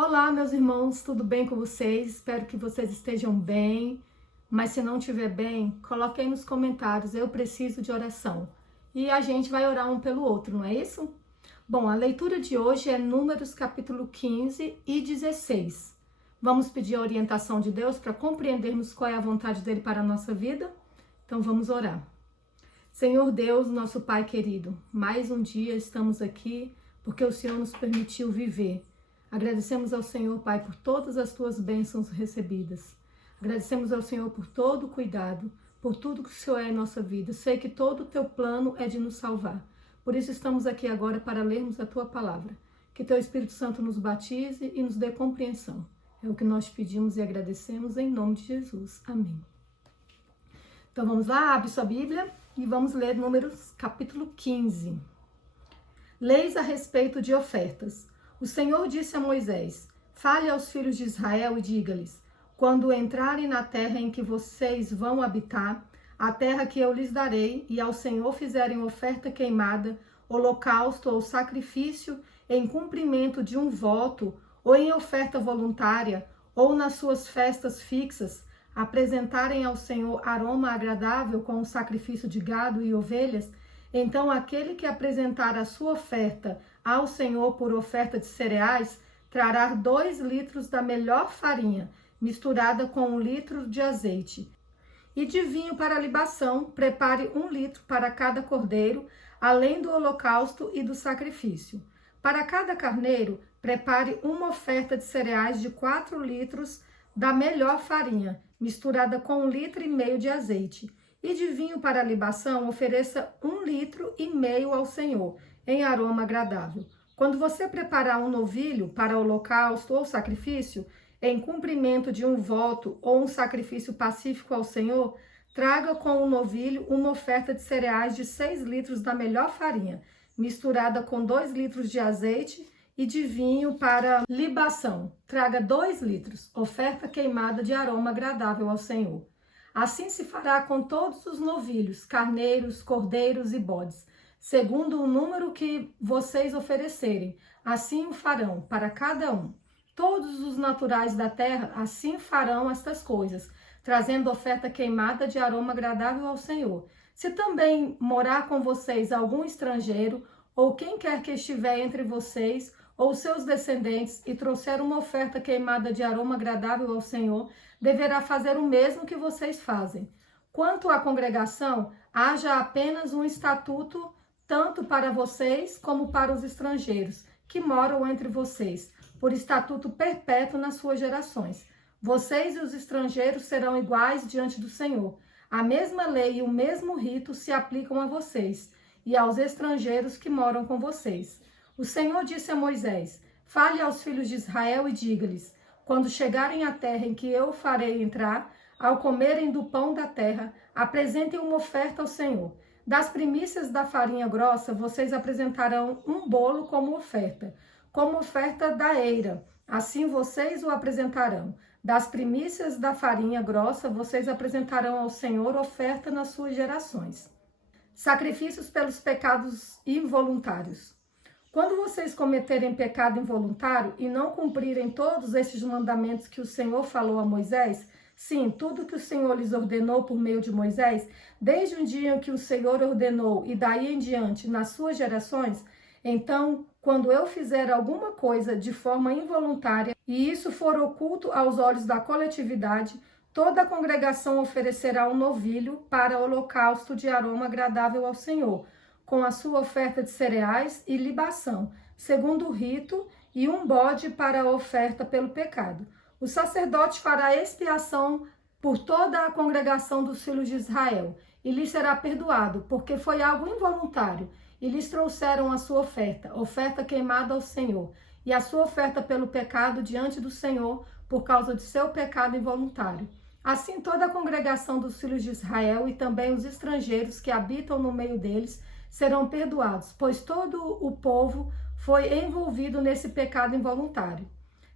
Olá, meus irmãos, tudo bem com vocês? Espero que vocês estejam bem, mas se não estiver bem, coloque aí nos comentários, eu preciso de oração. E a gente vai orar um pelo outro, não é isso? Bom, a leitura de hoje é Números capítulo 15 e 16. Vamos pedir a orientação de Deus para compreendermos qual é a vontade dele para a nossa vida? Então vamos orar. Senhor Deus, nosso Pai querido, mais um dia estamos aqui porque o Senhor nos permitiu viver. Agradecemos ao Senhor, Pai, por todas as tuas bênçãos recebidas. Agradecemos ao Senhor por todo o cuidado, por tudo que o Senhor é em nossa vida. Sei que todo o teu plano é de nos salvar. Por isso estamos aqui agora para lermos a tua palavra. Que teu Espírito Santo nos batize e nos dê compreensão. É o que nós pedimos e agradecemos em nome de Jesus. Amém. Então vamos lá, abre sua Bíblia e vamos ler Números capítulo 15. Leis a respeito de ofertas. O Senhor disse a Moisés: fale aos filhos de Israel e diga-lhes: quando entrarem na terra em que vocês vão habitar, a terra que eu lhes darei, e ao Senhor fizerem oferta queimada, holocausto ou sacrifício em cumprimento de um voto, ou em oferta voluntária, ou nas suas festas fixas, apresentarem ao Senhor aroma agradável com o sacrifício de gado e ovelhas, então aquele que apresentar a sua oferta ao Senhor por oferta de cereais, trará 2 litros da melhor farinha, misturada com 1 litro de azeite. E de vinho para libação, prepare 1 litro para cada cordeiro, além do holocausto e do sacrifício. Para cada carneiro, prepare uma oferta de cereais de 4 litros da melhor farinha, misturada com 1,5 litro de azeite. E de vinho para libação, ofereça 1,5 litro ao Senhor, em aroma agradável. Quando você preparar um novilho para holocausto ou sacrifício, em cumprimento de um voto ou um sacrifício pacífico ao Senhor, traga com o novilho uma oferta de cereais de 6 litros da melhor farinha, misturada com 2 litros de azeite, e de vinho para libação. Traga 2 litros, oferta queimada de aroma agradável ao Senhor. Assim se fará com todos os novilhos, carneiros, cordeiros e bodes, segundo o número que vocês oferecerem. Assim o farão para cada um. Todos os naturais da terra assim farão estas coisas, trazendo oferta queimada de aroma agradável ao Senhor. Se também morar com vocês algum estrangeiro, ou quem quer que estiver entre vocês, ou seus descendentes, e trouxer uma oferta queimada de aroma agradável ao Senhor, deverá fazer o mesmo que vocês fazem. Quanto à congregação, haja apenas um estatuto, tanto para vocês como para os estrangeiros, que moram entre vocês, por estatuto perpétuo nas suas gerações. Vocês e os estrangeiros serão iguais diante do Senhor. A mesma lei e o mesmo rito se aplicam a vocês e aos estrangeiros que moram com vocês. O Senhor disse a Moisés: fale aos filhos de Israel e diga-lhes: quando chegarem à terra em que eu farei entrar, ao comerem do pão da terra, apresentem uma oferta ao Senhor. Das primícias da farinha grossa, vocês apresentarão um bolo como oferta da eira. Assim vocês o apresentarão. Das primícias da farinha grossa, vocês apresentarão ao Senhor oferta nas suas gerações. Sacrifícios pelos pecados involuntários. Quando vocês cometerem pecado involuntário e não cumprirem todos estes mandamentos que o Senhor falou a Moisés, sim, tudo que o Senhor lhes ordenou por meio de Moisés, desde o dia em que o Senhor ordenou e daí em diante nas suas gerações, então, quando eu fizer alguma coisa de forma involuntária e isso for oculto aos olhos da coletividade, toda a congregação oferecerá um novilho para holocausto de aroma agradável ao Senhor, com a sua oferta de cereais e libação, segundo o rito, e um bode para a oferta pelo pecado. O sacerdote fará expiação por toda a congregação dos filhos de Israel, e lhes será perdoado, porque foi algo involuntário, e lhes trouxeram a sua oferta queimada ao Senhor, e a sua oferta pelo pecado diante do Senhor, por causa de seu pecado involuntário. Assim toda a congregação dos filhos de Israel e também os estrangeiros que habitam no meio deles serão perdoados, pois todo o povo foi envolvido nesse pecado involuntário.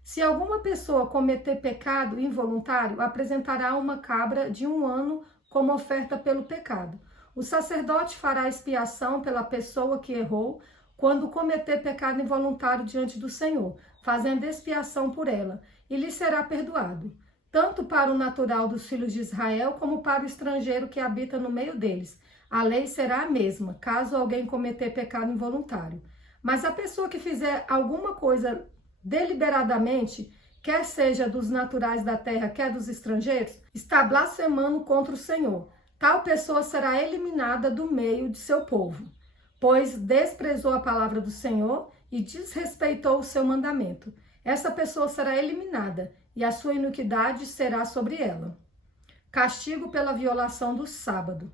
Se alguma pessoa cometer pecado involuntário, apresentará uma cabra de 1 ano como oferta pelo pecado. O sacerdote fará expiação pela pessoa que errou, quando cometer pecado involuntário diante do Senhor. fazendo expiação por ela, e lhe será perdoado, tanto para o natural dos filhos de Israel, como para o estrangeiro que habita no meio deles. A lei será a mesma, caso alguém cometer pecado involuntário. Mas a pessoa que fizer alguma coisa deliberadamente, quer seja dos naturais da terra, quer dos estrangeiros, está blasfemando contra o Senhor. Tal pessoa será eliminada do meio de seu povo, pois desprezou a palavra do Senhor e desrespeitou o seu mandamento. Essa pessoa será eliminada e a sua iniquidade será sobre ela. Castigo pela violação do sábado.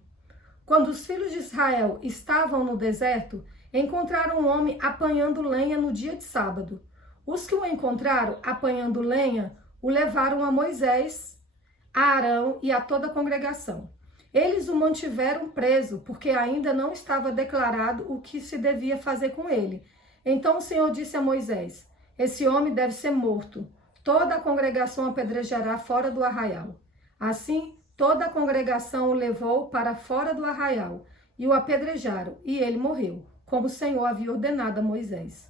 Quando os filhos de Israel estavam no deserto, encontraram um homem apanhando lenha no dia de sábado. Os que o encontraram apanhando lenha o levaram a Moisés, a Arão e a toda a congregação. Eles o mantiveram preso, porque ainda não estava declarado o que se devia fazer com ele. Então o Senhor disse a Moisés: esse homem deve ser morto. Toda a congregação apedrejará fora do arraial. Assim, toda a congregação o levou para fora do arraial e o apedrejaram, e ele morreu, como o Senhor havia ordenado a Moisés.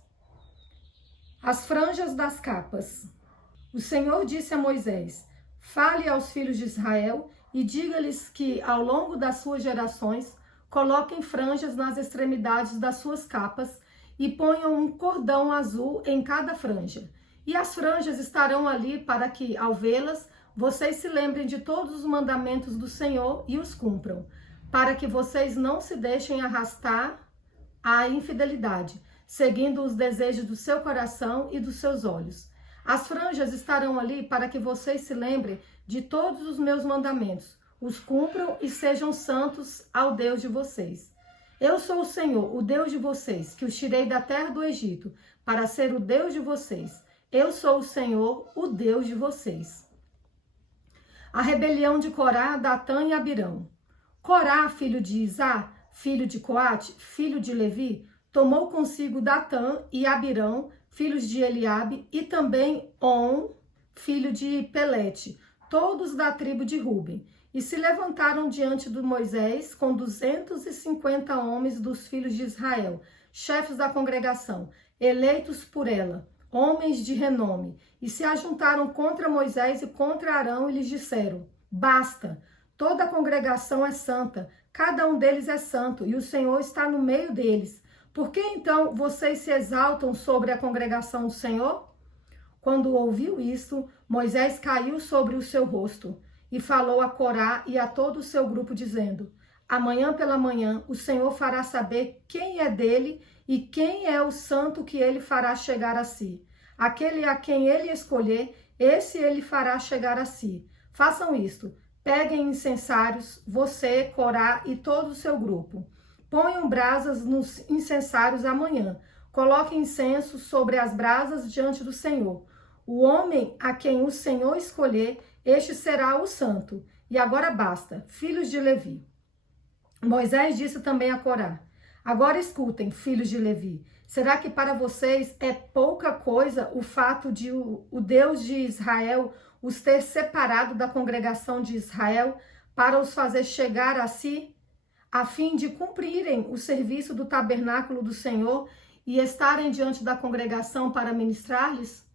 As franjas das capas. O Senhor disse a Moisés: fale aos filhos de Israel e diga-lhes que, ao longo das suas gerações, coloquem franjas nas extremidades das suas capas e ponham um cordão azul em cada franja. E as franjas estarão ali para que, ao vê-las, vocês se lembrem de todos os mandamentos do Senhor e os cumpram, para que vocês não se deixem arrastar à infidelidade, seguindo os desejos do seu coração e dos seus olhos. As franjas estarão ali para que vocês se lembrem de todos os meus mandamentos, os cumpram e sejam santos ao Deus de vocês. Eu sou o Senhor, o Deus de vocês, que os tirei da terra do Egito, para ser o Deus de vocês. Eu sou o Senhor, o Deus de vocês. A rebelião de Corá, Datã e Abirão. Corá, filho de Izá, filho de Coate, filho de Levi, tomou consigo Datã e Abirão, filhos de Eliabe, e também On, filho de Pelete, todos da tribo de Ruben, e se levantaram diante de Moisés com 250 homens dos filhos de Israel, chefes da congregação, eleitos por ela, homens de renome, e se ajuntaram contra Moisés e contra Arão e lhes disseram: basta, toda a congregação é santa, cada um deles é santo, e o Senhor está no meio deles. Por que então vocês se exaltam sobre a congregação do Senhor? Quando ouviu isto, Moisés caiu sobre o seu rosto e falou a Corá e a todo o seu grupo, dizendo: amanhã pela manhã o Senhor fará saber quem é dele e quem é o santo que ele fará chegar a si. Aquele a quem ele escolher, esse ele fará chegar a si. Façam isto, peguem incensários, você, Corá e todo o seu grupo. Ponham brasas nos incensários amanhã. Coloquem incenso sobre as brasas diante do Senhor. O homem a quem o Senhor escolher, este será o santo. E agora basta, filhos de Levi. Moisés disse também a Corá: agora escutem, filhos de Levi. Será que para vocês é pouca coisa o fato de o Deus de Israel os ter separado da congregação de Israel para os fazer chegar a si, a fim de cumprirem o serviço do tabernáculo do Senhor e estarem diante da congregação para ministrar-lhes?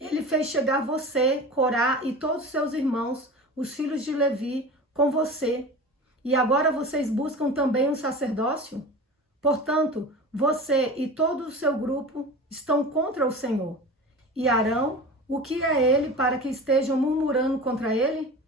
Ele fez chegar você, Corá e todos os seus irmãos, os filhos de Levi, com você. E agora vocês buscam também um sacerdócio? Portanto, você e todo o seu grupo estão contra o Senhor. E Arão, o que é ele para que estejam murmurando contra ele?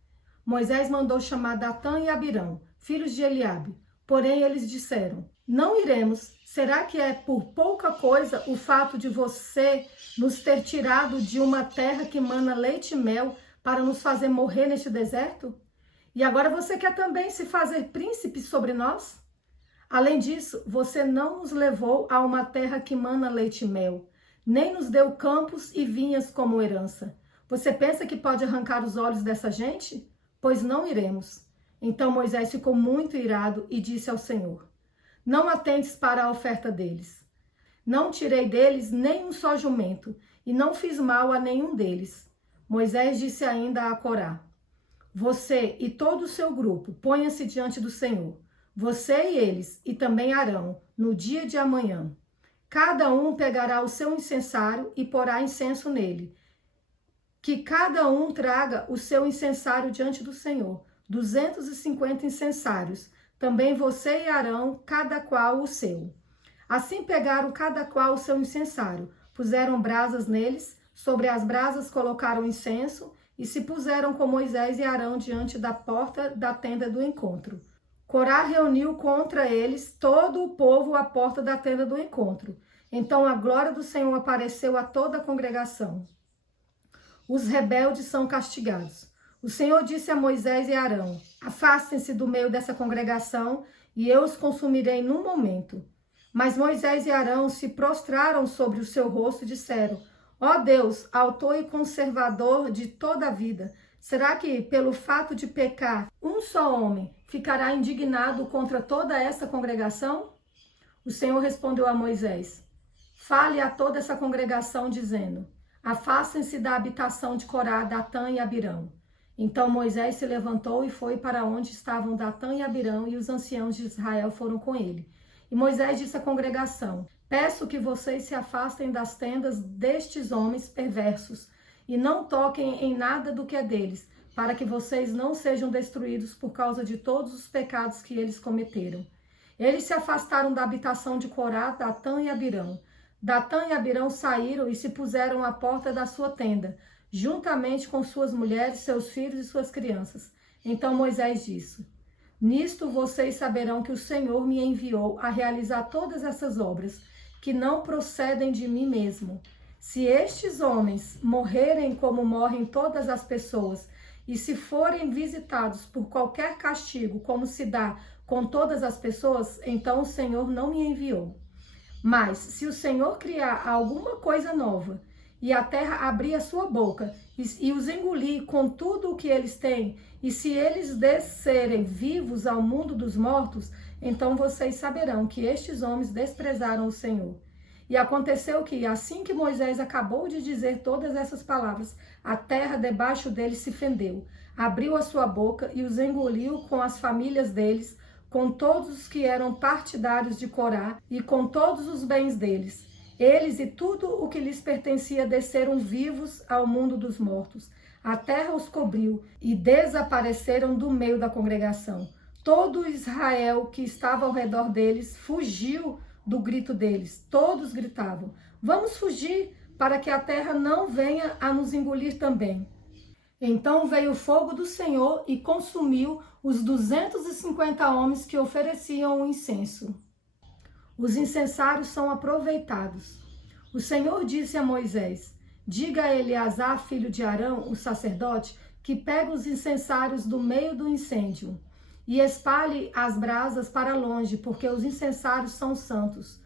Moisés mandou chamar Datã e Abirão, filhos de Eliabe. Porém, eles disseram: não iremos. Será que é por pouca coisa o fato de você nos ter tirado de uma terra que mana leite e mel para nos fazer morrer neste deserto? E agora você quer também se fazer príncipe sobre nós? Além disso, você não nos levou a uma terra que mana leite e mel, nem nos deu campos e vinhas como herança. Você pensa que pode arrancar os olhos dessa gente? Pois não iremos. Então Moisés ficou muito irado e disse ao Senhor: não atentes para a oferta deles. Não tirei deles nem um só jumento, e não fiz mal a nenhum deles. Moisés disse ainda a Corá: você e todo o seu grupo, ponha-se diante do Senhor, você e eles, e também Arão, no dia de amanhã. Cada um pegará o seu incensário e porá incenso nele. Que cada um traga o seu incensário diante do Senhor, 250 incensários. Também você e Arão, cada qual o seu. Assim pegaram cada qual o seu incensário, puseram brasas neles, sobre as brasas colocaram incenso e se puseram com Moisés e Arão diante da porta da tenda do encontro. Corá reuniu contra eles todo o povo à porta da tenda do encontro. Então a glória do Senhor apareceu a toda a congregação. Os rebeldes são castigados. O Senhor disse a Moisés e Arão: afastem-se do meio dessa congregação e eu os consumirei num momento. Mas Moisés e Arão se prostraram sobre o seu rosto e disseram: ó Deus, autor e conservador de toda a vida, será que pelo fato de pecar um só homem ficará indignado contra toda essa congregação? O Senhor respondeu a Moisés: fale a toda essa congregação dizendo: afastem-se da habitação de Corá, Datã e Abirão. Então Moisés se levantou e foi para onde estavam Datã e Abirão, e os anciãos de Israel foram com ele. E Moisés disse à congregação: peço que vocês se afastem das tendas destes homens perversos e não toquem em nada do que é deles, para que vocês não sejam destruídos por causa de todos os pecados que eles cometeram. Eles se afastaram da habitação de Corá, Datã e Abirão. Datã e Abirão saíram e se puseram à porta da sua tenda, juntamente com suas mulheres, seus filhos e suas crianças. Então Moisés disse: nisto vocês saberão que o Senhor me enviou a realizar todas essas obras, que não procedem de mim mesmo. Se estes homens morrerem como morrem todas as pessoas, e se forem visitados por qualquer castigo, como se dá com todas as pessoas, então o Senhor não me enviou. Mas se o Senhor criar alguma coisa nova, e a terra abrir a sua boca, e os engolir com tudo o que eles têm, e se eles descerem vivos ao mundo dos mortos, então vocês saberão que estes homens desprezaram o Senhor. E aconteceu que, assim que Moisés acabou de dizer todas essas palavras, a terra debaixo deles se fendeu, abriu a sua boca e os engoliu com as famílias deles, com todos os que eram partidários de Corá e com todos os bens deles. Eles e tudo o que lhes pertencia desceram vivos ao mundo dos mortos. A terra os cobriu e desapareceram do meio da congregação. Todo Israel que estava ao redor deles fugiu do grito deles. Todos gritavam: vamos fugir, para que a terra não venha a nos engolir também. Então veio o fogo do Senhor e consumiu os 250 homens que ofereciam o incenso. Os incensários são aproveitados. O Senhor disse a Moisés: diga a Eleazar, filho de Arão, o sacerdote, que pegue os incensários do meio do incêndio e espalhe as brasas para longe, porque os incensários são santos.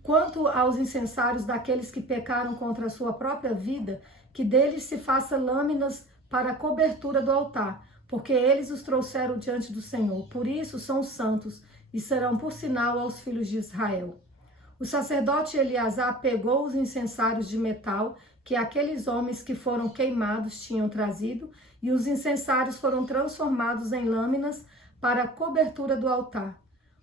Quanto aos incensários daqueles que pecaram contra a sua própria vida, que deles se faça lâminas para a cobertura do altar, porque eles os trouxeram diante do Senhor. Por isso são santos e serão por sinal aos filhos de Israel. O sacerdote Eleazar pegou os incensários de metal que aqueles homens que foram queimados tinham trazido, e os incensários foram transformados em lâminas para a cobertura do altar,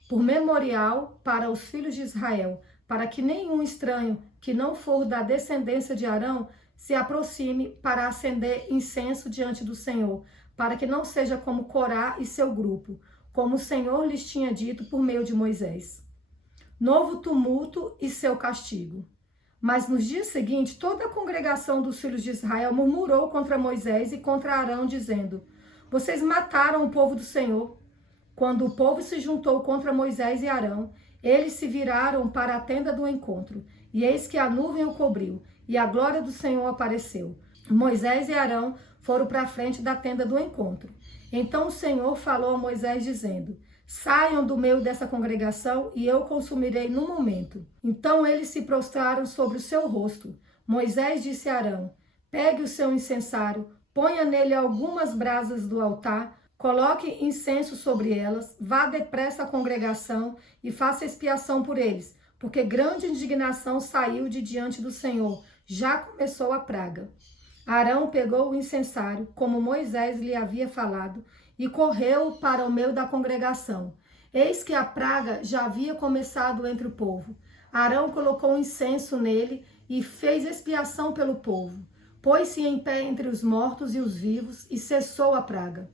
por memorial para os filhos de Israel, para que nenhum estranho que não for da descendência de Arão se aproxime para acender incenso diante do Senhor, para que não seja como Corá e seu grupo, como o Senhor lhes tinha dito por meio de Moisés. Novo tumulto e seu castigo. Mas nos dias seguintes, toda a congregação dos filhos de Israel murmurou contra Moisés e contra Arão, dizendo: vocês mataram o povo do Senhor. Quando o povo se juntou contra Moisés e Arão, eles se viraram para a tenda do encontro, e eis que a nuvem o cobriu, e a glória do Senhor apareceu. Moisés e Arão foram para a frente da tenda do encontro. Então o Senhor falou a Moisés dizendo: saiam do meio dessa congregação e eu consumirei no momento. Então eles se prostraram sobre o seu rosto. Moisés disse a Arão: pegue o seu incensário, ponha nele algumas brasas do altar, coloque incenso sobre elas, vá depressa à congregação e faça expiação por eles, porque grande indignação saiu de diante do Senhor. Já começou a praga. Arão pegou o incensário, como Moisés lhe havia falado, e correu para o meio da congregação. Eis que a praga já havia começado entre o povo. Arão colocou um incenso nele e fez expiação pelo povo. Pôs-se em pé entre os mortos e os vivos e cessou a praga.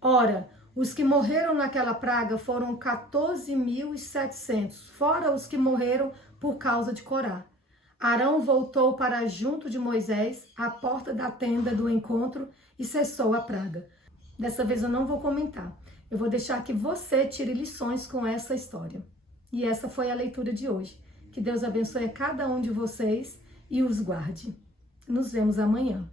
Ora, os que morreram naquela praga foram 14.700, fora os que morreram por causa de Corá. Arão voltou para junto de Moisés, à porta da tenda do encontro, e cessou a praga. Dessa vez eu não vou comentar. Eu vou deixar que você tire lições com essa história. E essa foi a leitura de hoje. Que Deus abençoe a cada um de vocês e os guarde. Nos vemos amanhã.